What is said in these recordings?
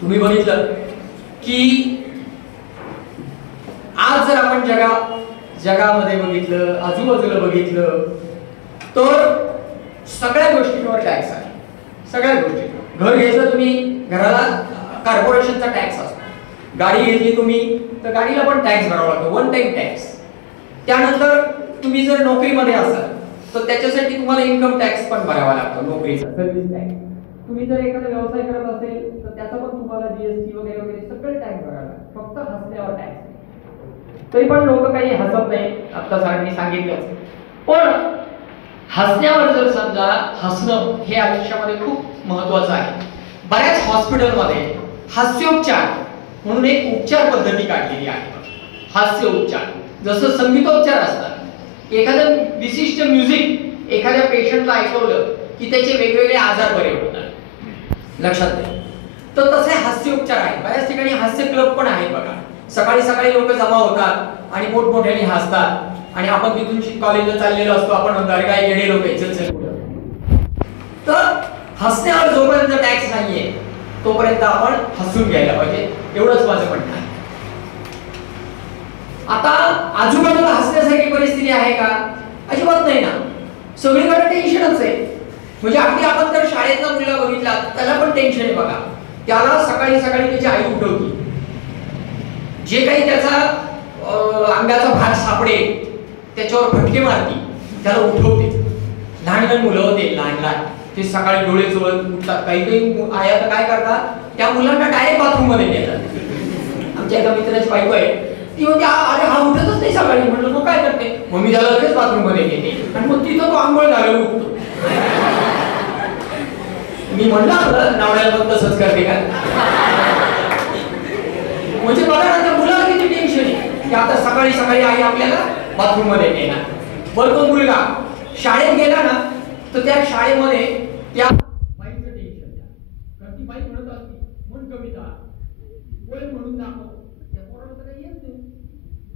तुम्ही बघितलं की आज जर आपण जगामध्ये बघितलं, आजूबाजूला बघितलं, तर सगळ्या गोष्टींवर टॅक्स आहे. सगळ्या गोष्टी. घर घ्यायचं तुम्ही, घराला कॉर्पोरेशनचा टॅक्स असतो. गाडी घेतली तुम्ही तर गाडीला पण टॅक्स भरावा लागतो, वन टाइम टॅक्स. त्यानंतर तुम्ही जर नोकरीमध्ये असाल तर त्याच्यासाठी तुम्हाला इन्कम टॅक्स पण भरावा लागतो, नोकरीचा सर्व्हिस टॅक्स. तुम्ही जर एखादा व्यवसाय करत असेल तर त्याचा पण तुम्हाला जीएसटी वगैरे वगैरे सगळे टॅक्स भरावा लागतो. फक्त हसण्यावर टॅक्स. तरी पण लोक काही हसत नाही, आता सरांनी सांगितलं. पण हसण्यावर जर समजा, हसणं हे आयुष्यामध्ये खूप महत्वाचं आहे. बऱ्याच हॉस्पिटलमध्ये हास्योपचार म्हणून एक उपचार पद्धती काढलेली आहे. हास्य उपचार, जसं संगीतोपचार असतात. एखादं विशिष्ट म्युझिक एखाद्या पेशंटला ऐकवलं की त्याचे वेगवेगळे आजार बरे होतात. लक्षात घ्या. तर तसे हास्योपचार आहेत. बऱ्याच ठिकाणी हास्य क्लब पण आहेत बघा. सकाळी सकाळी लोक जमा होतात आणि मोठमोठ्याने हसतात. आणि आपण तिथून कॉलेजला चाललेलो असतो, आपण म्हणतो अरे काय येडे लोक आहेत, चल चल पुढे. तर हसण्यावर जोपर्यंत टॅक्स नाहीये तोपर्यंत आपण हसून घ्यायला पाहिजे, एवढंच माझं म्हणणं आहे. आता आजूबाजूला हसण्यासारखी परिस्थिती आहे का? अजिबात नाही ना. सगळीकडे टेन्शनच आहे. म्हणजे अगदी आपण जर शाळेतला मुलगा बघितला त्याला पण टेन्शन आहे बघा. त्याला सकाळी सकाळी त्याची आई उठवती, जे काही त्याचा अंगाचा भाग सापडेल त्याच्यावर फटके मारती, त्याला उठवते. लहान लहान मुलं होते, लहान लहान ते सकाळी डोळे चोळत उठतात. काही काही आया तर काय करतात, त्या मुलांना डायरेक्ट बाथरूम मध्ये नेतात. आमच्या एका मित्राची बायको आहे, ती म्हणते अरे हा उठतच नाही सकाळी. म्हटलं मग काय करते? मग मी त्याला लगेच बाथरूम मध्ये नेते आणि मग तिथं तो आंघोळ झाल्यावर उठतो. मी म्हणलं आपलं नावड्याला पण तसंच करते का? म्हणजे बघा ना, त्या मुलाला किती टेन्शन आहे की आता सकाळी सकाळी आई आपल्याला बाथरूम मध्ये नेणार. बरं तो मुलगा शाळेत गेला ना तर त्या शाळेमध्ये त्या बाईचं टेन्शन द्या. कारण ती बाई म्हणत असते म्हण कविता, बोल म्हणून दाखव. त्या पोराला काही येत नाही.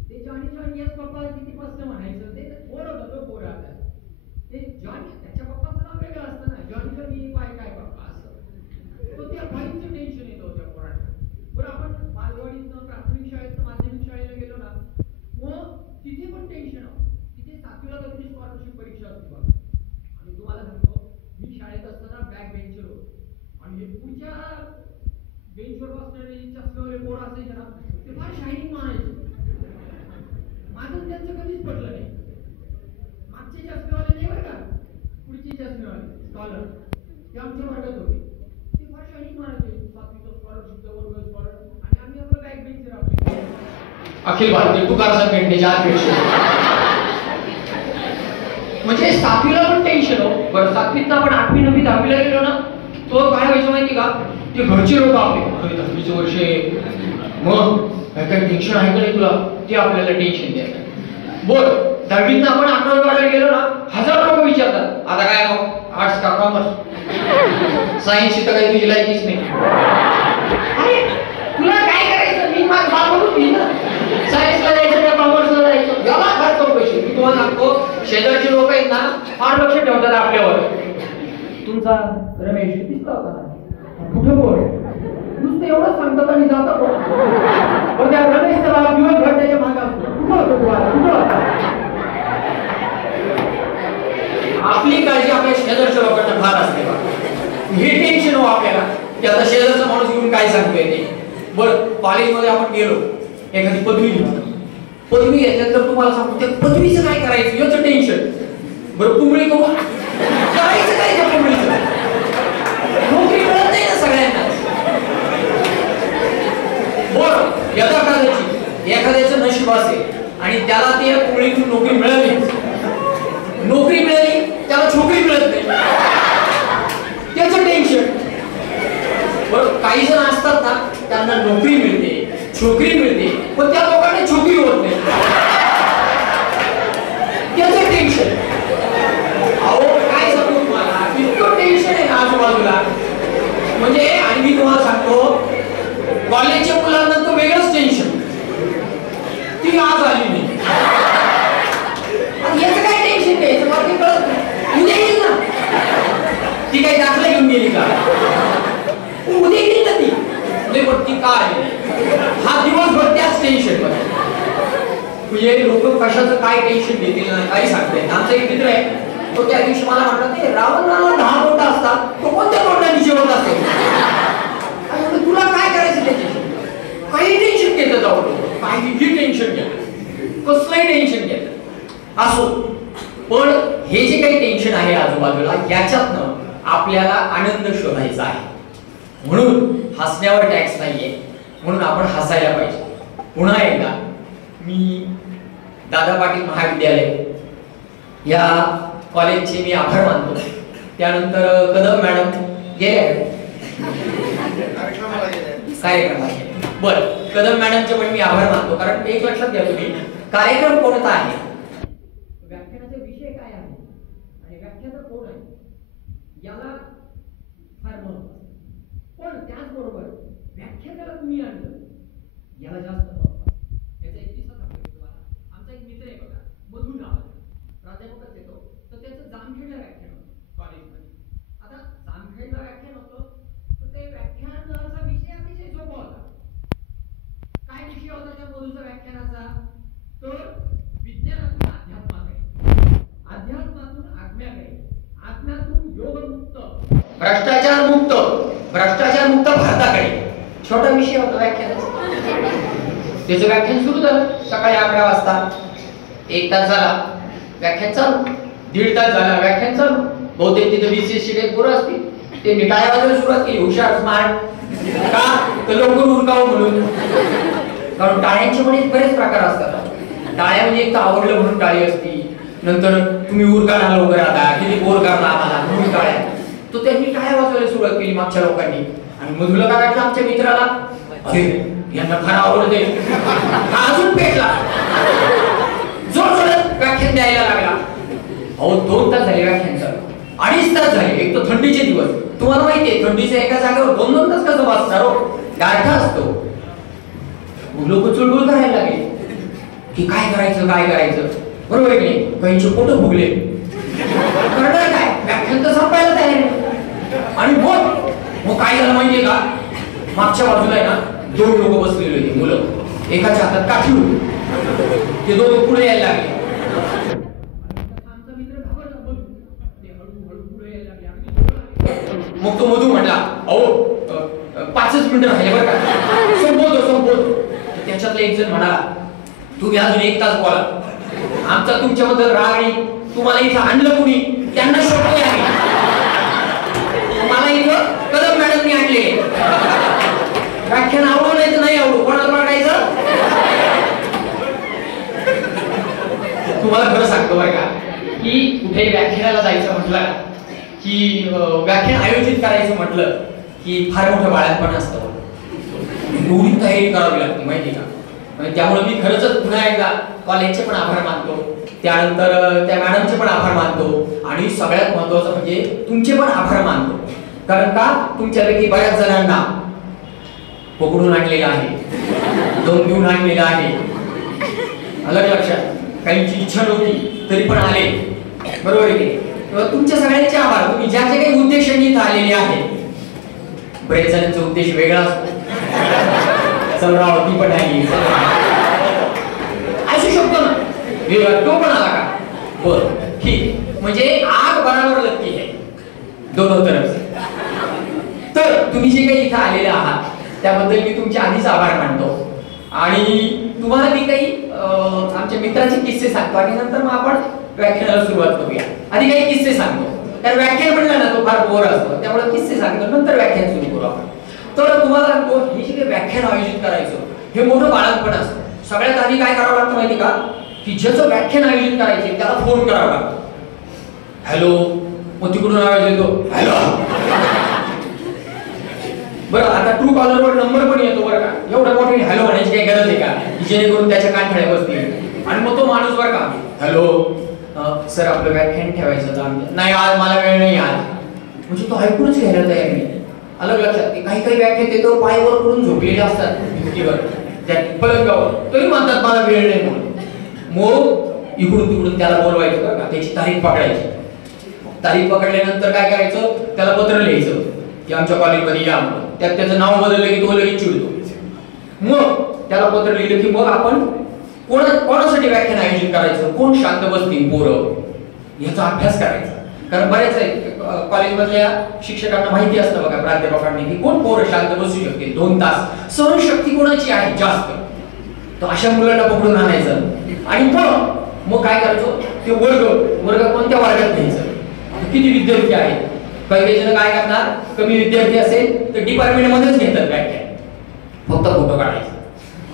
ते जॉनी जॉनी येस पप्पा किती प्रश्न म्हणायचं ते पोर होतं. पोर आता ते जॉनी, त्याच्या पप्पाचं नाव वेगळं असतं ना, जॉनी जॉनी पाय काय पप्पा असं. तो त्या बाईचं टेन्शन येतं त्या पोराला. बरं आपण बालवाडीतनं प्राथमिक शाळेत माध्यमिक शाळेला गेलो ना, मग तिथे पण टेन्शन. तिथे 7वीला कधी स्कॉलरशिप परीक्षा असते बघा. आणि तुम्हाला सांगतो, मी शाळेत असताना बॅक बेंचर होतो आणि हे पुढच्या बेंचवर बसणारे चष्मेवाले पोरं असायचे ना, ते फार शायनिंग मानायचे. माझं त्यांचं कधीच पडलं नाही. मागचे चष्मेवाले नाही बरं का, पुढचे चष्मेवाले स्कॉलर ते आमच्या वर्गात होते. ते फार शायनिंग मानायचे. 7वीचं स्कॉलरशिपचं वर्ग स्कॉलरशिप, आणि आम्ही आपलं बॅक बेंचर आपले अखिल भारतीय तुकार संघटनेच्या अध्यक्ष. म्हणजे 7वीला पण टेन्शन हो. बरं 7वीत आपण 8वी 9वी 10वीला गेलो ना, तो काय व्हायचं माहिती का, ते घरचे लोक आपले 10वीचं वर्ष मग काय टेन्शन आहे का नाही तुला, ते आपल्याला टेन्शन द्यायचं. बरं 10वीत आपण 11वी वाढायला गेलो ना, 1000 लोक विचारतात आता काय मग आर्ट्स का कॉमर्स, सायन्स तर काही तुझी लायकीच नाही. अरे तुला काय करायचं, मी माझं बाबा ना सायन्सला जायचं का कॉमर्सला जायचं, याला फार चौकशी. मी तुम्हाला सांगतो, शेजारची लोक आहेत ना फार लक्ष ठेवतात आपल्यावर. तुमचा रमेश दिसला होता ना, कुठं बोल नुसतं एवढंच सांगतात आणि जातात. पण त्या रमेशचा बाबा दिवसभर त्याच्या मागे असतो, कुठं होतो तुम्हाला, कुठं होता. आपली काळजी आपल्या शेजारच्या लोकांना फार असते बा. हे टेन्शन हो आपल्याला की आता शेजारचा माणूस येऊन काय सांगतोय ते. बरं कॉलेजमध्ये आपण गेलो, एखादी पदवी घेतल्यानंतर तुम्हाला सांगतो त्या पदवीचं काय करायचं याचं टेन्शन. बरं पुंगळी करू करायचं काय त्या पुंगळीचं, नोकरी मिळत नाही ना सगळ्यांना. बरं एखाद्याचं नशीब असेल आणि त्याला ते पुंगळीतून नोकरी मिळाली, नोकरी मिळाली त्याला छोकरी मिळत नाही, त्याचं टेन्शन. बरं काही जण असतात ना त्यांना नोकरी मिळते, छोकरी मिळते, पण त्या लोकांना छोकरी होत नाही, त्याचं टेन्शन. अहो काय सांगू तुम्हाला, इतकं टेन्शन आहे ना आजूबाजूला. म्हणजे आणि मी तुम्हाला सांगतो, कॉलेजच्या मुलांना तर वेगळंच टेन्शन. ती आज आली नाही, याचं काय टेन्शन घ्यायचं मला ते कळत नाही. उद्या येईल ना, ती काही दाखला घेऊन गेली का, उद्या येईल ना ती. का आले, हा दिवसभर त्याच टेन्शन मध्ये. म्हणजे लोक कशाचं काय टेन्शन घेतील ना काही सांगते. आमचा एक मित्र आहे, तो त्या दिवशी मला म्हटलं ते रावणाला 10 बोट असतात, तो कोणत्या बोटाने जेवत असतो. तुला काय करायचं त्याच्याशी, काही टेन्शन घेत जाऊ, काहीही टेन्शन घ्या, कसलंही टेन्शन घ्या असो. पण हे जे काही टेन्शन आहे आजूबाजूला, याच्यातनं आपल्याला आनंद शोधायचा आहे. म्हणून हसण्यावर टॅक्स नाहीये, म्हणून आपण हसायला पाहिजे. पुन्हा एकदा मी दादा पाटील महाविद्यालय या कॉलेजचे मी आभार मानतो. त्यानंतर कदम मॅडम गेले कार्यक्रम आहे. बर, कदम मॅडमचे पण मी आभार मानतो, कारण एक लक्षात घ्या तुम्ही, कार्यक्रम कोणता आहे, व्याख्यानाचा विषय काय आहे आणि व्याख्याता कोण आहे याला फार महत्व. पण त्याचबरोबर व्याख्यानाला तुम्ही आणलं याला जास्त महत्व. याचा एक किस्सा सांगतो तुम्हाला. आमचा एक मित्र आहे बघा, मधू नावाचा, प्राध्यापकच येतो, तर त्याचं जामखेडला व्याख्यान होतं कॉलेजमध्ये. आता जामखेडला व्याख्यान होतं, तर ते व्याख्यानाचा विषय अतिशय सोपा होता. काय विषय होता त्या मधूच्या व्याख्यानाचा, तर विज्ञानातून अध्यात्माकडे, अध्यात्मातून आत्म्याकडे, आत्म्यातून योगमुक्त, भ्रष्टाचार मुक्त, भ्रष्टाचार मुक्त भारताकडे. छोटा विषय होता व्याख्यानाचा. त्याचं व्याख्यान सुरू झालं सकाळी 11 वाजता. 1 तास झाला व्याख्यान चालू, 1.5 तास झाला व्याख्यान चालू. बहुतेक तिथे BCS शिकत पोरं असतील, ते टाळ्या वाजवायला सुरुवात केली, हुशार स्मार्ट, का तर लवकर उरकावं म्हणून. कारण टाळ्यांचे पण बरेच प्रकार असतात. टाळ्या म्हणजे एक तर आवडलं म्हणून टाळी असती, नंतर तुम्ही उरकाला लवकर आता, किती बोर करणार आम्हाला म्हणून टाळ्या. तो त्यांनी टाळ्या वाजवायला सुरुवात केली मागच्या लोकांनी. आणि मधुला काय वाटलं आमच्या मित्राला, अरे यांना फार आवडते, हा अजून पेटला, जोर जोरात व्याख्यान द्यायला लागला. अहो 2 तास झाले व्याख्यान चालू, 2.5 तास झाले. एक तर थंडीचे दिवस, तुम्हाला माहितीये थंडीच्या एका जागेवर 2-2 तास कसं बसणार हो, गारठा असतो. लोक चुळबुळ करायला लागले की काय करायचं काय करायचं, बरोबर आहे की नाही. काहींचे पोट फुगले, करणार काय, व्याख्यान तर संपायला तयार आहे. आणि मग काय झालं माहितीये का, मागच्या बाजूला आहे ना 2 लोक बसलेले होते, मुलं, एकाच्या हातात काठी होती. ते दोघं पुढे यायला लागले. आमचा मित्र घाबरला, ते हळूहळू पुढे यायला लागले. मग तो मधू म्हटला, अहो 5च मिनिटं राहिले बरं का, संपवतो. त्याच्यातला एक जण म्हणाला, तुम्ही अजून 1 तास बोला, आमचा तुमच्याबद्दल राग नाही, तुम्हाला इथं आणलं कुणी, त्यांना शोधले आहे, मला इथं कदम मॅडमनी आणले. व्याख्यान आवडू नाही तर नाही आवडू, कोणाला बघायचं. तुम्हाला खरं सांगतो बरं का, की कुठे व्याख्यानाला जायचं म्हटलं की व्याख्यान आयोजित करायचं म्हटलं की फार मोठं बाळापण असतं, एवढी तयारी करावी लागते माहिती का. त्यामुळे मी खरंच पुन्हा एकदा कॉलेजचे पण आभार मानतो, त्यानंतर त्या मॅडमचे पण आभार मानतो, आणि सगळ्यात महत्त्वाचं म्हणजे तुमचे पण आभार मानतो. कारण का, तुमच्यापैकी बऱ्याच जणांना पकडून आणलेलं आहे, दोन घेऊन आणलेलं आहे, अलग लक्षात. काहींची इच्छा नव्हती तरी पण आले, बरोबर आहे की. तुमच्या सगळ्यांचे आभार. तुम्ही ज्या ज्या काही उद्देशाने इथं आलेले आहे, बरेच जणांचा उद्देश वेगळा असतो, चौरावती पण आहे असू शकतो ना, तो पण आला का, बर ठीक. म्हणजे आग बराबर लगती है दोनों तरफ से. तर तुम्ही जे काही इथं आलेले आहात त्याबद्दल मी तुमचे आधीच आभार मानतो. आणि तुम्हाला मी काही आमच्या मित्राचे किस्से सांगतो, आणि नंतर मग आपण व्याख्यानाला सुरुवात करूया. आधी काही किस्से सांगतो, तर व्याख्यान म्हणलं ना तो फार बोर असतो, त्यामुळे किस्से सांगतो, नंतर व्याख्यान सुरू करू आपण. तर तुम्हाला सांगतो, हे जे काही व्याख्यान आयोजित करायचं हे मोठं बाळगपण असतं. सगळ्यात आधी काय करावं लागतं माहिती का, की ज्याचं व्याख्यान आयोजित करायचे त्याला फोन करावा लागतो. हॅलो, मग तिकडून आवाज येतो हॅलो. बरं, आता ट्रू कॉलरवर नंबर पण येतो बरं का, एवढ्या मोठे हॅलो म्हणायची काही गरज आहे का, जेणेकरून त्याच्या कान खडे बसतील. आणि मग तो माणूस बरं का, हॅलो सर आपलं व्याख्यान ठेवायचं होतं, नाही आज मला वेळ नाही आज, म्हणजे तो ऐकूनच घ्यायला तयार नाही. अलग लक्षात, काही काही व्याख्यान देतो पायवर करून झोपलेले असतात भिंतीवर, त्या पलंगावर, तरी म्हणतात मला वेळ नाही म्हणून. मग इकडून तिकडून त्याला बोलवायचं बरं का, त्याची तारीख पकडायची. तारीख पकडल्यानंतर काय करायचं, त्याला पत्र लिहायचं की आमच्या कॉलेजमध्ये या. त्यात त्याचं नाव बदललं की तो लगेच चिडतो, मग त्याला पत्र लिहिलं की मग आपण कोणासाठी व्याख्यान आयोजित करायचं, कोण शांत बसतील पोरं याचा अभ्यास करायचा. कारण बऱ्याच कॉलेजमधल्या शिक्षकांना माहिती असतं बघा, प्राध्यापकांनी, की कोण पोरं शांत बसू शकतील 2 तास, सहनशक्ती कोणाची आहे जास्त, तर अशा मुलांना पकडून आणायचं. आणि मग काय करायचं, ते वर्ग कोणत्या वर्गात घ्यायचं, किती विद्यार्थी आहेत. काही जण काय करणार, कमी विद्यार्थी असेल तर डिपार्टमेंट मध्येच घेतात व्याख्यान, फक्त फोटो काढायचा.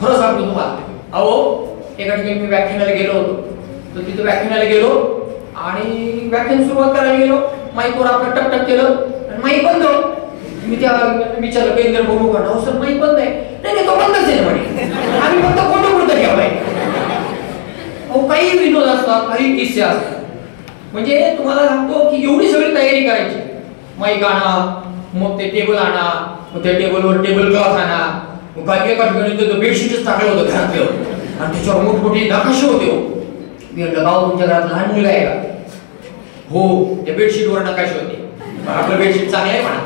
खरं सांगतो तुम्हाला, अहो एका ठिकाणी मी व्याख्यानाला गेलो होतो, तर तिथे व्याख्यानाला गेलो आणि व्याख्यान सुरुवात करायला गेलो, माईकवर आपलं टकटक केलं आणि माईक बंद. मी त्या विचारलं केंद्र बघू का, हो सर माईक बंद आहे. नाही तो बंदच आहे म्हणे, आम्ही फक्त फोटो पुरतं ठेवाय. अहो काही विनोद असतात, काही किस्से असतात. म्हणजे तुम्हाला सांगतो की एवढी सगळी तयारी करायची, माईक आणा, मग ते टेबल आणा, मग त्या टेबलवर टेबल क्लॉथ आणा, मग काही एका ठिकाणी तर बेडशीटच टाकलं होतं घरातलं आणि त्याच्यावर मोठमोठे नकाशे होते. मी म्हटलं गाव तुमच्या घरात लहान मुलगा आहे का, हो त्या बेडशीटवर नकाशे होते, आपलं बेडशीट चांगलं आहे म्हणा.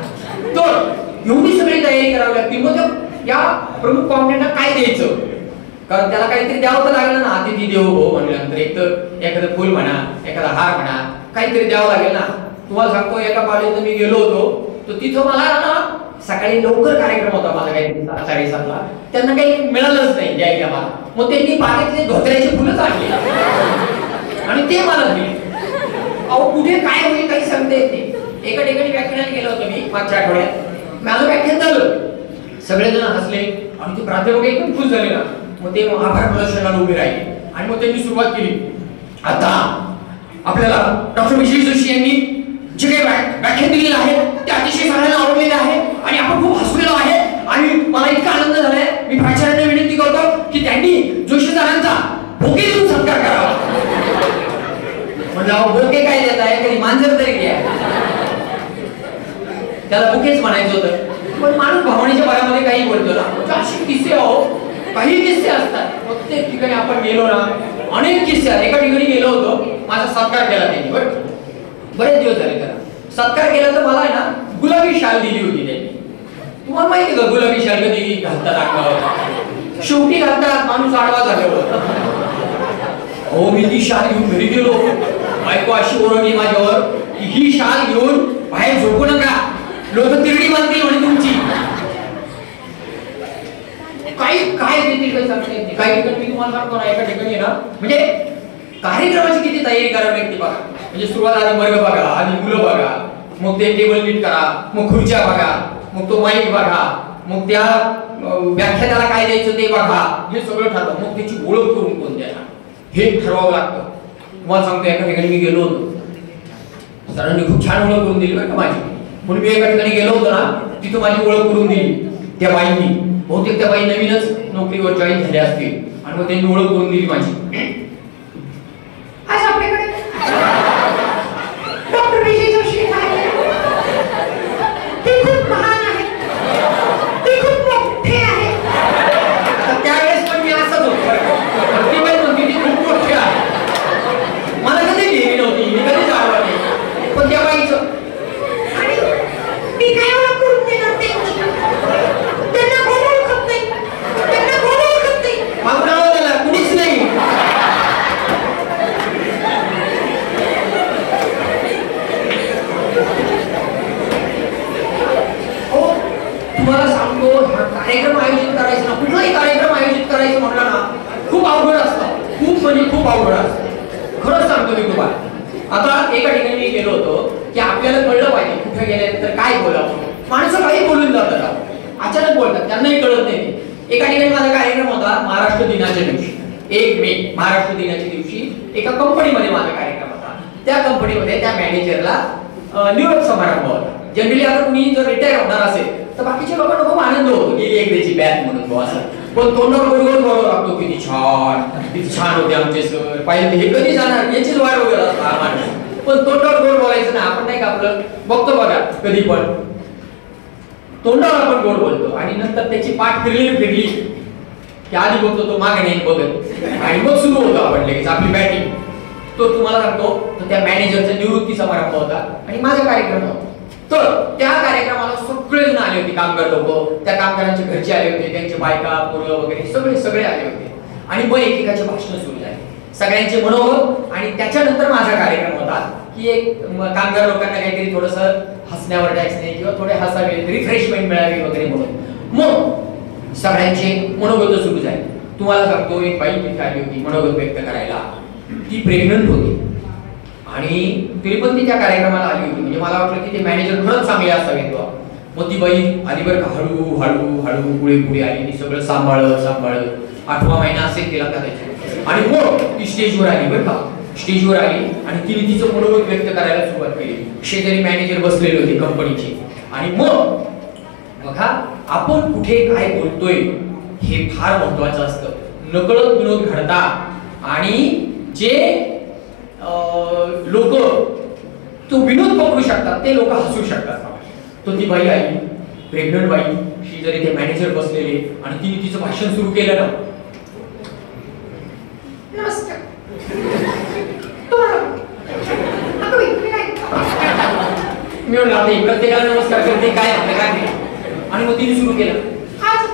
तर एवढी सगळी तयारी करावी लागते. मग या प्रमुख पाहुण्यांना काय द्यायचं, कारण त्याला काहीतरी द्यावं तर लागलं ना. अतिथी देवो भव म्हणल्यानंतर एक तर एखादं फुल म्हणा, एखादा हार म्हणा, काहीतरी द्यावं लागेल ना. तुम्हाला सांगतो एका कॉलेजला मी गेलो होतो, तर तिथं मला ना सकाळी लवकर कार्यक्रम होता माझा, काही 7:30ला. त्यांना काही मिळालंच नाही द्यायला मला. मग त्यांनी बागेतले धोत्र्याचे फुलंच आणले आणि ते मला दिले. अहो कुठे काय होईल काही सांगता येत नाही. एका ठिकाणी व्याख्यानाला गेलो होतो मी मागच्या आठवड्यात, माझं व्याख्यान झालं, सगळेजण हसले आणि ते प्राध्यापक एकदम खुश झाले ना. मग ते आभार प्रदर्शनाला उभे राहिले आणि मग त्यांनी सुरुवात केली. आता आपल्याला डॉक्टर विश्वेश जोशी यांनी जे काही व्याख्यान दिलेलं आहे ते अतिशय सगळ्यांना आवडलेलं आहे आणि आपण खूप हसलेलो आहे आणि मला इतका आनंद झालाय. मी प्राचार्यांना विनंती करतो की त्यांनी जोशी सरांचा भोके देऊन सत्कार करावा. म्हणजे भोके काय देत आहे, कधी मांजर तरी घ्या, त्याला भोकेच म्हणायचं होतं. पण माणूस भावनेच्या भरामध्ये काही बोलतो ना. असे किस्से हो, काही किस्से असतात. प्रत्येक ठिकाणी आपण गेलो ना, अनेक किस्से आहेत. एका ठिकाणी गेलो होतो, माझा सत्कार केला त्यांनी. बरेच दिवस झाले त्याला सत्कार केला, तर मला आहे ना गुलाबी शाल दिली होती त्यांनी. तुम्हाला माहिती का गुलाबी शाल कधी घालतात अंगावर, शेवटी घालतात, माणूस आडवा झाल्यावर. हो मी ती शाल घेऊन घरी गेलो, बायको अशी ओरडली माझ्यावर की ही शाल घेऊन बाहेर झोपू नका, लोक तिरडी मारतील म्हणे तुमची. काय देतील काही सांगता येत नाही. काही ठिकाणी मी तुम्हाला सांगतो ना, एका ठिकाणी ना म्हणजे कार्यक्रमाची किती तयारी करावी लागते बघा. म्हणजे सुरुवात आधी वर्ग बघा, आधी मुलं बघा, मग ते टेबल नीट करा, मग खुर्च्या बघा, मग तो माईक बघा, मग त्या व्याख्यानाला काय द्यायचं ते बघा, हे सगळं ठरवा. मग त्याची ओळख करून कोण द्यायला हे ठरवावं लागतं. तुम्हाला सांगतो एका ठिकाणी मी गेलो होतो, सरांनी खूप छान ओळख करून दिली बरं का माझी. म्हणून मी एका ठिकाणी गेलो होतो ना, तिथं माझी ओळख करून दिली त्या बाईंनी. बहुतेक त्या बाई नवीनच नोकरीवर जॉईन झाल्या असतील आणि मग त्यांनी ओळख करून दिली माझी. आज आपल्याकडे डॉक्टर विजय जोशी आहे, ते खूप महान आहे, ते खूप मोठे आहे. त्यावेळेस पण मी असंच होतो, ती बाई म्हणते ती खूप मोठे आहे. मला कधी गेली नव्हती, मी कधी जाणार नाही, पण त्या बाईचं आणि मी काय ओळख करून देणार त्यांची, त्यांना कोण ओळखत नाही, त्यांना कोण ओळखत नाही. मागून त्याला कुणीच नाही. तुम्हाला सांगतो, कार्यक्रम आयोजित करायचं ना, कुठलाही कार्यक्रम आयोजित करायचं म्हटलं ना, खूप अवघड असतं, खूप म्हणजे खूप अवघड असतं. खरंच सांगतो मी तुम्हाला. आता एका ठिकाणी मी गेलो होतो की आपल्याला कळलं पाहिजे कुठे गेल्यानंतर काय बोलावं. माणसं काही बोलून जातात, अचानक बोलतात, त्यांनाही कळत नाही. एका ठिकाणी माझा कार्यक्रम होता महाराष्ट्र दिनाच्या दिवशी, 1 मे महाराष्ट्र दिनाच्या दिवशी एका कंपनीमध्ये माझा कार्यक्रम होता. त्या कंपनीमध्ये त्या मॅनेजरला निवड समारंभ होता. जनरली आता कुणी जर रिटायर होणार असेल तर बाकीच्या लोकांना खूप आनंद होतो की एक द्यायची बॅच म्हणून असं. पण तोंडावर गोड बोलावं लागतो, किती छान होते आमचे सर, पाहिजे हे कधी जाणार याचीच वाट वगैरे आम्हाला. पण तोंडावर गोड बोलायचं ना, आपण नाही का आपलं बघतो बघा कधी पण तोंडावर आपण गोड बोलतो आणि नंतर त्याची पाठ फिरली की आधी बघतो तो मागे नाही बघत आणि मग सुरू होतो आपण लगेच आपली बॅटिंग. तो तुम्हाला सांगतो, तर त्या मॅनेजरचा निवृत्ती समारंभ होता आणि माझा कार्यक्रम होता. तर त्या कार्यक्रमाला सगळेजण आले होते, कामगार लोक, त्या कामगारांचे घरचे आले होते, त्यांचे बायका पोरं वगैरे सगळे आले होते. आणि मग एकेकाचे भाषण सुरू झाले, सगळ्यांचे मनोगत. आणि त्याच्यानंतर माझा कार्यक्रम होता की एक कामगार लोकांना काहीतरी थोडस हसण्यावर टॅक्स नाही किंवा थोडे हसावे, रिफ्रेशमेंट मिळावी वगैरे म्हणून मग सगळ्यांचे मनोगत सुरू झाले. तुम्हाला सांगतो, एक बाई तिथे आली होती मनोगत व्यक्त करायला. ती प्रेग्नंट होती आणि तरी पण ती त्या कार्यक्रमाला आली होती. म्हणजे मला वाटलं की ते मॅनेजर खरंच चांगले असावेत. मग ती बाई आली बरं का, हळू हळू हळू पुढे आली. ती सगळं सांभाळत 8वा महिना असेल तिला करायचं. आणि मग ती स्टेजवर आली बरं का, स्टेजवर आली आणि तिने तिचं मनोगत व्यक्त करायला सुरुवात केली. शेजारी मॅनेजर बसलेले होते कंपनीचे. आणि मग बघा, आपण कुठे काय बोलतोय हे फार महत्वाचं असतं. नकळत विनोद घडतात आणि जे लोक तो विनोद पकडू शकतात ते लोक हसू शकतात. तो ती बाई आली, प्रेग्नंट बाई, शेजारी ते मॅनेजर बसलेले आणि तिने तिचं भाषण सुरू केलं ना. नमस्कार, मी म्हणलं आता प्रत्येकाला नमस्कार करते काय आपलं काय नाही. आणि मग तिने सुरू केलं, आज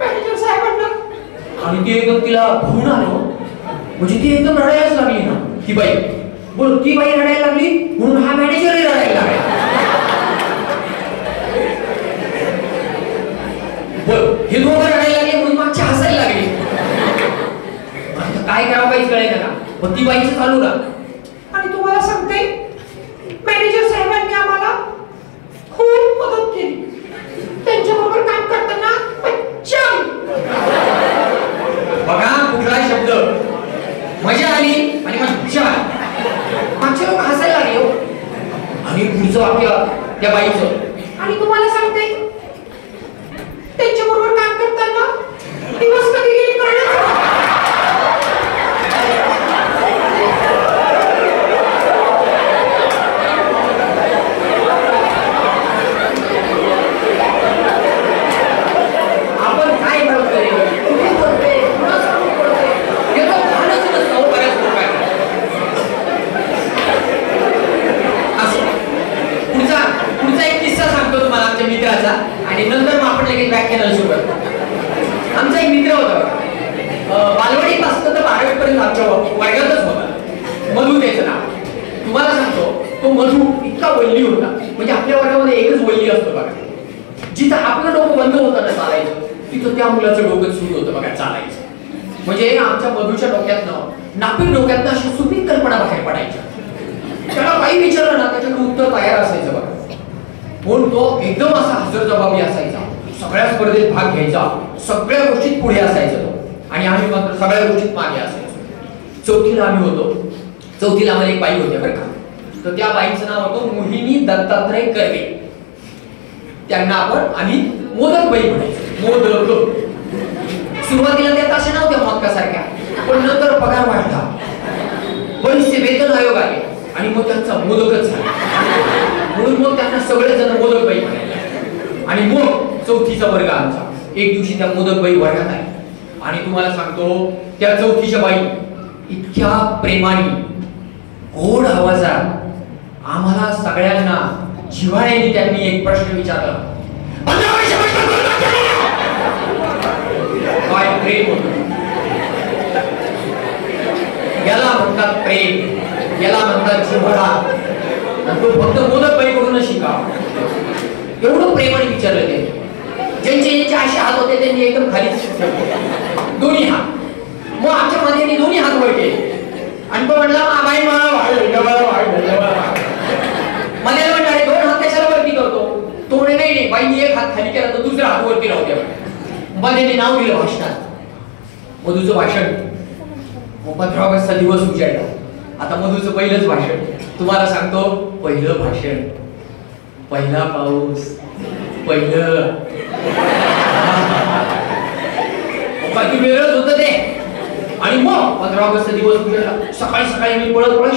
मॅनेजर साहेबांना. आणि ती एकदम तिला भरून आलं. म्हणजे ती एकदम रडायलाच लागली ना ती बाई. बोल, ती बाई रडायला लागली म्हणून हा मॅनेजरही रडायला लागला. बोल, हे दोघं रडायला लागले म्हणून मागच्या हसायला लागले. काय करावं काहीच कळेना ना. मग ती बाईचं चालू ना. आणि तुम्हाला सांगते, मॅनेजर साहेबांनी आम्हाला खूप मदत केली. त्यांच्याबरोबर काम करताना मज्जा आली. बघा, कुठला शब्द, मजा आली आणि मज्जा आली. मागचे लोक हसायला लागले. आणि पुढचं वाक्य त्या बाईचं, आणि तुम्हाला सांगते, त्यांच्याबरोबर काम करताना दिवस कधी गेले कळलंच नाही. आणि नंतर मग आपण लगेच व्याख्यानाला सुरुवात करू. आमचा एक मित्र होता, बालवाडीपासून तर 12वी पर्यंत आमच्या वर्गातच होता. मधू त्याचं नाव. तुम्हाला सांगतो, तो मधू इतका वल्ली होता. म्हणजे आपल्या वर्गामध्ये एकच वल्ली असतो बघा. जिथं आपलं डोकं बंद होतं ना चालायचं, तिथं त्या मुलाचं डोकं सुरू होतं बघा चालायचं. म्हणजे आमच्या मधूच्या डोक्यातनं, नापीक डोक्यातनं अशा सुपीक कल्पना बाहेर पडायच्या. त्याला काही विचारलं ना त्याच्याकडे उत्तर तयार असायचं बघा. म्हणून तो एकदम असा हजरजबाबी असायचा. सगळ्या स्पर्धेत भाग घ्यायचा, सगळ्या गोष्टीत पुढे असायचा तो. आणि आम्ही मात्र सगळ्या गोष्टीत मागे असायचो. चौथीला आम्ही होतो. चौथीला आम्हाला एक बाई होते बरं का. तर त्या बाईचं नाव होतं मोहिनी दत्तात्रय कर्वे. त्यांना आम्ही मोदक बाई म्हणायचो. मोदक. सुरुवातीला त्या तशा नव्हत्या मोदकासारख्या, पण नंतर पगार वाढला, बरेचसे वेतन आयोग आले आणि मग त्यांचा मोदकच झाला. म्हणून मग त्यांना सगळेजण मोदकबाई म्हणायचे. आणि मग चौथीचा वर्ग आमचा. एक दिवशी त्या मोदकबाई वर्गात आली. आणि तुम्हाला सांगतो, त्या चौथीच्या बाई इतक्या प्रेमाने, गोड आवाजात आम्हाला सगळ्यांना जिव्हाळ्याने त्यांनी एक प्रश्न विचारला. काय प्रेम होतं? याला म्हणतात प्रेम, याला म्हणतात जिव्हाळा. तो फक्त मोदक बाईकडूनच शिका. एवढं प्रेमाने विचारलं ते. ज्यांचे असे हात होते त्यांनी एकदम खालीच दोन्ही हात. मग आमच्या मध्ये दोन्ही हात वर केले आणि तो म्हणला, बाई मला मध्ये म्हणणार 2 हात कशाला वरती करतो? तो म्हणे नाही, बाईने एक हात खाली केला तर दुसरा हात वरती राहू द्या. मध्ये नाव दिलं भाषणात, मधूचं भाषण. मग 15 ऑगस्टचा दिवस उजाडला. आता मधूचं पहिलंच भाषण. तुम्हाला सांगतो, पहिलं भाषण, पहिला पाऊस, पहिलं वेगळंच होतं ते. आणि मग 15 ऑगस्टचा दिवस उजाडला. सकाळी सकाळी मी पळत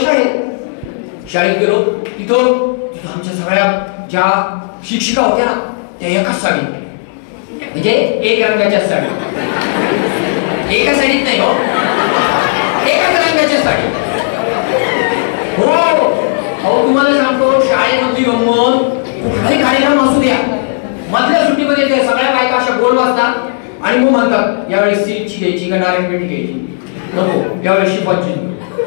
शाळेत गेलो. तिथं आमच्या सगळ्या ज्या शिक्षिका होत्या ना, त्या एकाच साडीत, म्हणजे एक रंगाच्या साडी. एका साडीत नाही हो, एकाच रंगाच्या साडी. हो, तुम्हाला सांगतो, शाळेमधली गंमत कुठलाही कार्यक्रम असू द्या, मधल्या सुट्टीमध्ये त्या सगळ्या बायका अशा गोल वाजतात आणि मग म्हणतात यावेळेस सिल्कची घ्यायची का नारायणपेठी घ्यायची, नको यावेळेस शिफॉनची,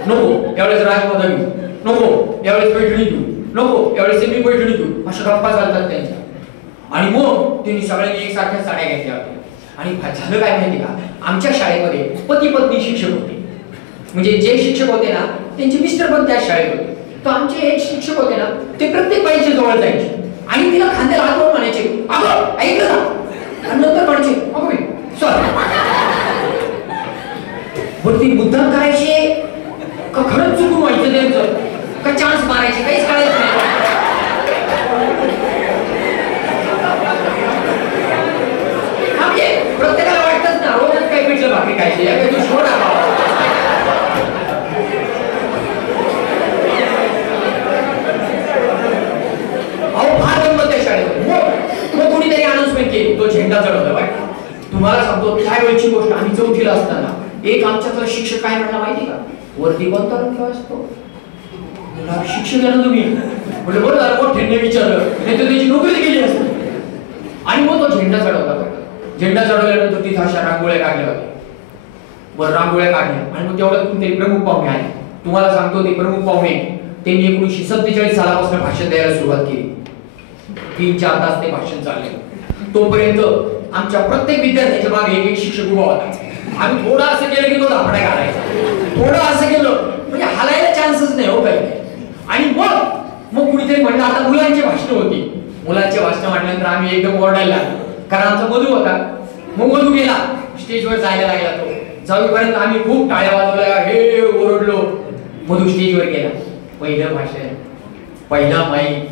नको यावेळेस राजमाता घेऊ, नको यावेळेस पैठणी घेऊ, नको यावेळेस सेमी पैठणी घेऊ, अशा गप्पा चालतात त्यांच्या. आणि मग त्यांनी सगळ्यांनी एकसारख्या साड्या घेतल्या होत्या. आणि झालं काय माहिती का, आमच्या शाळेमध्ये पती पत्नी शिक्षक होते. म्हणजे जे शिक्षक होते ना त्यांचे मिस्टर पण त्या शाळेत होते. तर आमचे एक शिक्षक होते ना ते प्रत्येक बाईच्या जवळ जायचे आणि तिला खांद्याला हात लावून म्हणायचे, अगं ऐकलं ना, आणि नंतर म्हणायचे अगं बाई सॉरी. पण ती मुद्दाम करायचे का खरंच चुकून व्हायचं त्यांचं, का चान्स मारायचे काहीच कळायचं नाही. प्रत्येकाला वाटतच ना रोजच काही पिठलं भाकरी खायची, या तू सोडा. अहो फार गंमत आहे शाळेमध्ये. मग कोणीतरी अनाउन्समेंट केली, तो झेंडा चढवला. वाईट तुम्हाला सांगतो त्यावेळची गोष्ट, आम्ही चौथीला असताना एक आमच्यातला शिक्षक काय म्हणला माहिती का, वरती कोणता रंग असतो, शिक्षक आहे ना तुम्ही, म्हणजे बरं झालं मोठ्यांनी विचारलं, नाही तर त्याची नोकरी गेली असते. आणि मग तो झेंडा चढवला. झेंडा चढवल्यानंतर तिथे अशा रांगोळ्या काढल्या होत्या. बरं रांगोळ्या काढल्या आणि मग तेवढ्यात कोणतरी प्रमुख पाहुणे आले. तुम्हाला सांगतो ते प्रमुख पाहुणे त्यांनी 1947 सालापासून भाषण द्यायला सुरुवात केली. 3-4 तास ते भाषण चालले. तोपर्यंत आमच्या प्रत्येक विद्यार्थ्याच्या मागे एक शिक्षक उभा होता. आम्ही थोडं असं केलं की तो धापडा काढायचा, थोडं असं केलं म्हणजे हलायला चान्सच नाही हो काही. आणि मग कुणीतरी म्हणलं आता मुलांची भाषण होती. मुलांच्या भाषण म्हटल्यानंतर आम्ही एकदम ओरडायला लागलो, कारण आमचा मधू होता. मग मधू गेला स्टेजवर जायला लागला. तो जाऊपर्यंत आम्ही खूप टाळ्या वाजवल्या, हे ओरडलो. मधू स्टेजवर गेला. पहिलं भाषण, पहिला माईक,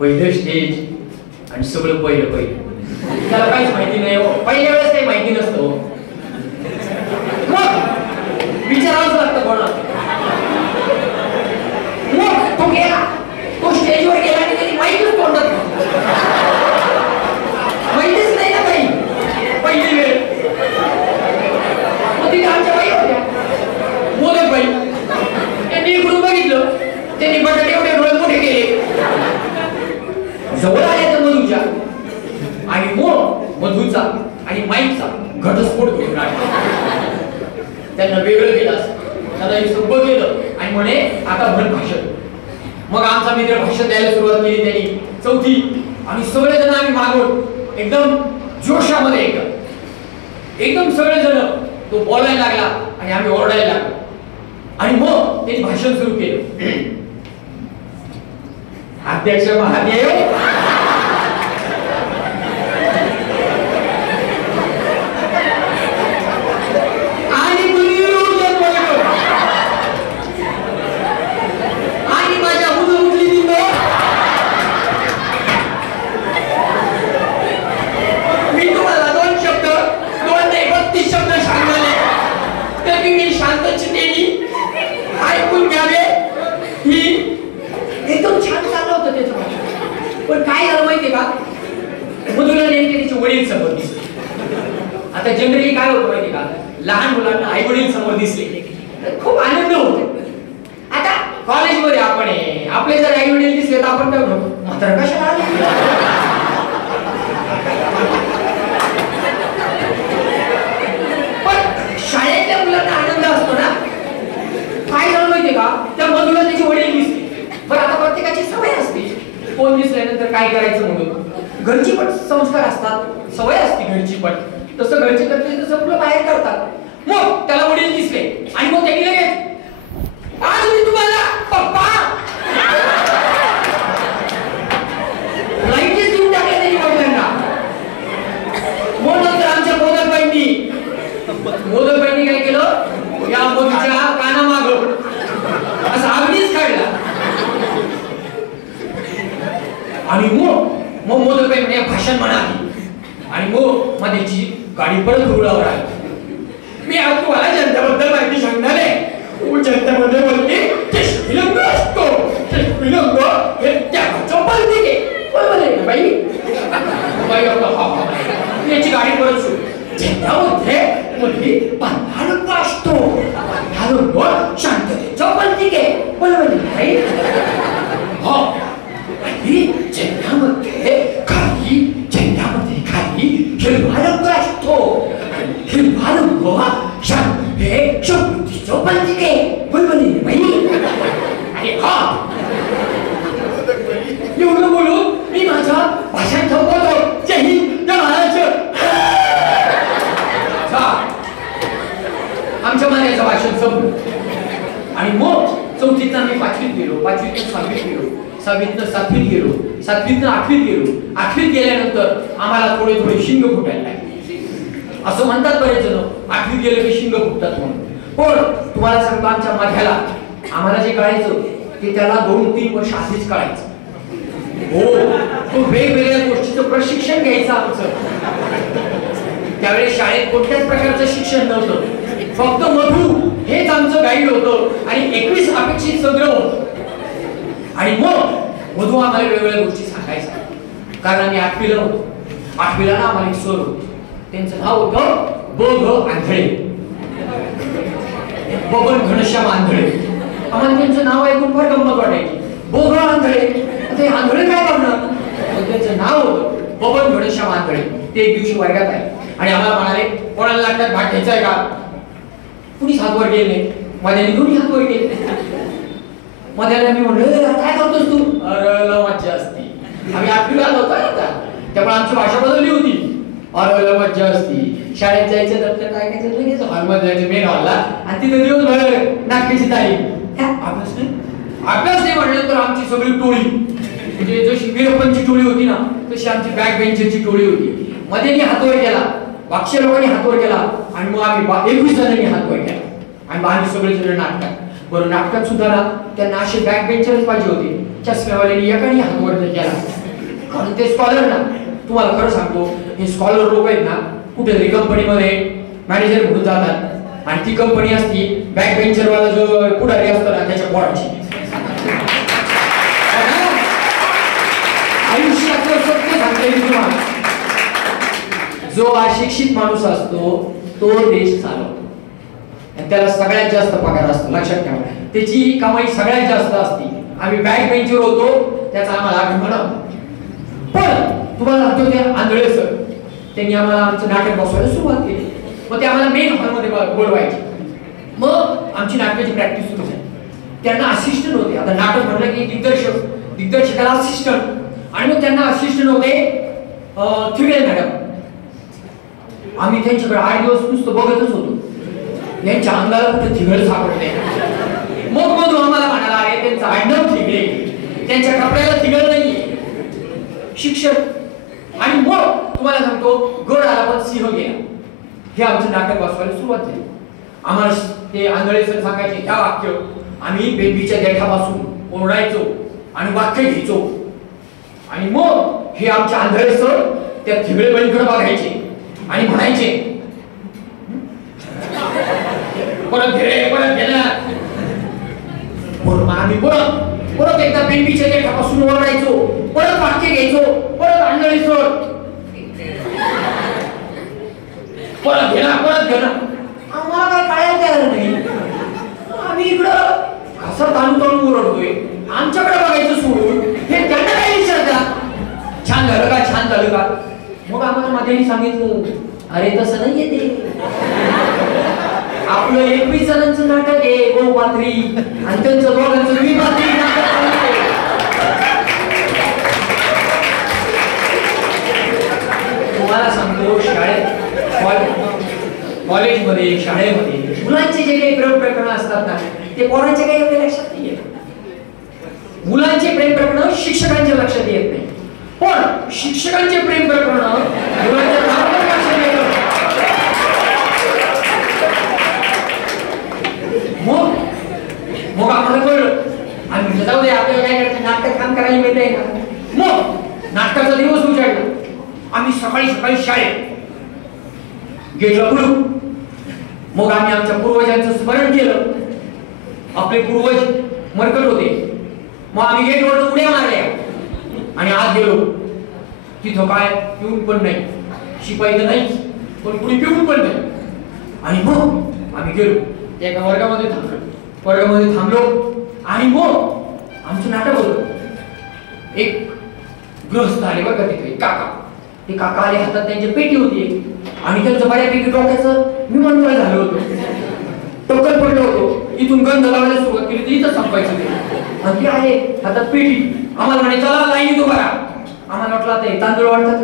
पहिलं स्टेज आणि सगळं पहिलं. त्याला काहीच माहिती नाही हो, पहिल्या वेळेस काही माहिती नसतं. मग विचारावंच लागतं कोणाला. मग तो गेला, तो स्टेजवर गेला आणि त्याने माईकच तोंडात माहितीच नाही ना काही पहिली वेळ. मग तिथे आमच्या बाई होत्या, मोदक बाई. त्यांनी इकडून बघितलं, त्यांनी बटाटे एवढे डोळे मोठे केले, जवळ आले तर मधूच्या आणि मग मधूचा आणि माईकचा घटस्फोट करून काढला. त्यांना वेगळं केलं असं, त्याला सोपं केलं आणि म्हणे आता भर भाषण. मग आमचा मित्र भाषण द्यायला सुरुवात केली त्यांनी, चौथी. आणि सगळेजण आम्ही मागून एकदम जोशामध्ये एकदम सगळेजण तो बोलायला लागला आणि आम्ही ओरडायला लागलो. आणि मग त्यांनी भाषण सुरू केलं. अध्यक्ष महादेव, पण काय झालं माहितीये का, मधुला नेमके तिचे वडील समोर दिसले. आता जनरली काय होतं माहितीये का, लहान मुलांना आई वडील समोर दिसले खूप आनंद होतो. आता कॉलेजमध्ये आपण आपले जर आई वडील दिसले तर आपण काय म्हणतो, म्हातारा कशाला आले. पण शाळेतल्या मुलांना आनंद असतो ना. काय झालं माहितीये का, त्या मधुला त्याचे वडील दिसले. बरं आता प्रत्येकाची सवय असते कोण दिसल्यानंतर काय करायचं म्हणून. घरची पण संस्कार असतात, सवय असते घरची पण. तसं घरचे करते तसं मुलं बाहेर करतात. मग त्याला वडील दिसले आणि मग त्यांनी लगेच आज मी तुम्हाला पप्पा लाईटच देऊन टाकले त्यांनी वडिलांना. मग नंतर आमच्या मोदकबाईंनी काय केलं, या मधूच्या कानामाग असं अगदीच काढला. आणि मग मोदकबाई म्हणे भाषण म्हणाली. आणि मग माझी गाडी परत रुळावर आली. मी आज तुम्हाला जनतेबद्दल माहिती सांगणार आहे. जनतेमध्ये बोलते विलंब असतो, विलंब हे त्याचं पालती घे. बरोबर आहे ना बाई. याची गाडी परत सुरू. झेंड्यामध्ये मुलगी पंधरा रंग असतो, हा रंग शांततेचा पालती घे. बरोबर आहे. जमलं. आणि मग चौथीतनं मी 5वीत गेलो, 5वीतनं 6वीत गेलो, 6वीतनं 7वीत गेलो, 7वीतनं 8वीत गेलो. 8वीत गेल्यानंतर आम्हाला थोडे थोडे शिंग फुटायला लागले. असं म्हणतात बरेच जण, 8वीत गेले की शिंग फुटतात म्हणून. पण तुम्हाला सांगतो, आमच्या मध्याला आम्हाला जे कळायचं ते त्याला 2-3 वर्ष आधीच कळायचं. हो, तो वेगवेगळ्या गोष्टीचं प्रशिक्षण घ्यायचं आमचं. त्यावेळेस शाळेत कोणत्याच प्रकारचं शिक्षण नव्हतं, फक्त मधू हेच आमचं गाईड होतं आणि 21 अपेक्षित सगळं होतं. आणि मग मधू आम्हाला वेगवेगळ्या गोष्टी सांगायच्या, कारण आम्ही 8वीला होतो. 8वीला ना आम्हाला एक सर होते, त्यांचं नाव होतं ब.घ. आंधळे, बबन घनश्याम आंधळे. आम्हाला त्यांचं नाव ऐकून फार गंमत वाटायची. ब.घ. आंधळे, ते आंधळे काय करणार? त्यांचं नाव होतं बबन घनश्याम आंधळे. ते एक दिवशी वर्गात आले आणि आम्हाला म्हणाले, कोणाला नाटकात भाग घ्यायचा आहे का? कुणीच हात वर गेले नाही. माझ्याने दोन्ही हात वर गेले. माझ्याला मी म्हणलं, काय करतोस तू? अरे मज्जा असती. आम्ही 8वीला होतो आता, त्यामुळे आमची भाषा बदलली होती. अरे मज्जा असती. शाळेत जायचं, दप्तर काय करायचं, लगेच हॉलमध्ये जायचं, मेन हॉलला, आणि तिथे दिवसभर नाटकाची तालीम. अभ्यास नाही म्हणलं तर आमची सगळी टोळी, म्हणजे जशी वीरप्पनची टोळी होती ना, तशी आमची बॅक बेंचरची टोळी होती. मध्ये हातवर केला, बाकीच्या लोकांनी हातवर केला, आणि मग आम्ही 21 जणांनी हातवर केला. आणि आम्ही सगळे जण नाटकात. बरं, नाटकात सुद्धा ना त्यांना असे बॅक बेंचरच पाहिजे होते. चष्म्यावाल्यानी एकाने हातवर केला, कारण ते स्कॉलर ना. तुम्हाला खरं सांगतो, हे स्कॉलर लोक आहेत ना, कुठेतरी कंपनीमध्ये मॅनेजर म्हणून जातात, आणि ती कंपनी असती बॅक बेंचरवाला जो पुढारी असतो ना त्याच्या पोराची. आयुष्याचं सत्य सांगते मी तुम्हाला, जो अशिक्षित माणूस असतो तो देश चालवतो, त्याला सगळ्यात जास्त पगार असतो. लक्षात ठेवा, त्याची कमाई सगळ्यात जास्त असते. आम्ही बॅक बेंचवर होतो, त्याचा आम्हाला अभिमान होता. पण तुम्हाला आठवते, आंधळे सर त्यांनी आम्हाला आमचं नाटक बसवायला सुरुवात केली. मग ते आम्हाला मेन हॉलमध्ये बोलवायचे. मग आमची नाटकाची प्रॅक्टिस सुरू झाली. त्यांना असिस्टंट होते. आता नाटक म्हटलं की दिग्दर्शकाला असिस्टंट, आणि मग त्यांना असिस्टंट होते थिगळे मॅडम. आम्ही त्यांच्याकडे 8 दिवस नुसतं बघतच होतो, यांच्या अंगाला कुठे थिगळ सापडले. मग आम्हाला म्हणाला, अरे त्यांचं आडनाव थिगळे, त्यांच्या कपड्याला थिगळ नाहीये. शिक्षक. आणि मग तुम्हाला सांगतो, गड आला पण सिंह गेला. हे आमचं नाटक बसवायला सुरुवात झाली. आम्हाला ते आंधळे सर सांगायचे, ह्या वाक्य आम्ही बेबीच्या देठापासून ओरडायचो आणि वाक्य घ्यायचो. आणि मग हे आमचे आंधळे सर त्या थिगळे बळीकडे बघायचे आणि म्हणायचे, परत घे, परत घे. आम्ही परत एकदा बेबीच्या देठापासून ओरडायचो, परत वाक्य घ्यायचो, परत आंधळे सर परत घे ना, परत घे ना. आम्हाला काय कळायला तयार नाही. आम्ही इकडं असं ताणून ओरडतोय, आमच्याकडे बघायचं सोडून हे त्यांना काय विचारतात, छान झालं का, छान झालं का. मग आम्हाला माझ्यानी सांगितलं, अरे तसं नाहीये ते, आपलं 21 जणांचं नाटक आहे बहुपात्री, आणि त्यांचं दोघांचं द्विपात्री नाटक आहे. तुम्हाला सांगतो, शाळेत, कॉलेजमध्ये, शाळेमध्ये मुलांचे जे काही प्रेम प्रकरण असतात ना, ते पोरांचे काही एवढे लक्षात नाही येत. मुलांचे प्रेम प्रकरण शिक्षकांच्या लक्षात येत नाही, पण शिक्षकांचे प्रेम प्रकरण मुलांच्या लक्षात येत. मग आम्हाला कळलं, आम्ही जाऊ दे, आपल्याला काय करायचं, नाटक काम करायला मिळतंय ना. मग नाटकाचा दिवस उजाडला. आम्ही सकाळी शाळेत गेलो पुढे. मग आम्ही आमच्या पूर्वजांचं स्मरण केलं. आपले पूर्वज मरकट होते. मग आम्ही गेटवर उड्या मारल्या आणि आत गेलो. तिथं काय पिऊन पण नाही, शिपाई तर नाहीच, पण कुणी पिऊन पण नाही. आणि मग आम्ही गेलो, एका वर्गामध्ये थांबलो आणि मग आमचं नाटक होतं. एक गृहस्थ आले बघा तिथे, काका. ते काका आले, हातात त्यांची पेटी होती आणि त्यांचं बऱ्यापैकी डोक्याचं विमानतळ झालं होतं, टोकन पडलं होतं. इथून गंध लावायला सुरुवात केली तर इथं संपायचं ते. आणि ते आले, हातात पेटी. आम्हाला म्हणे, चला लाईनीत उभा राहा. आम्हाला वाटलं आता हे तांदूळ वाटतात.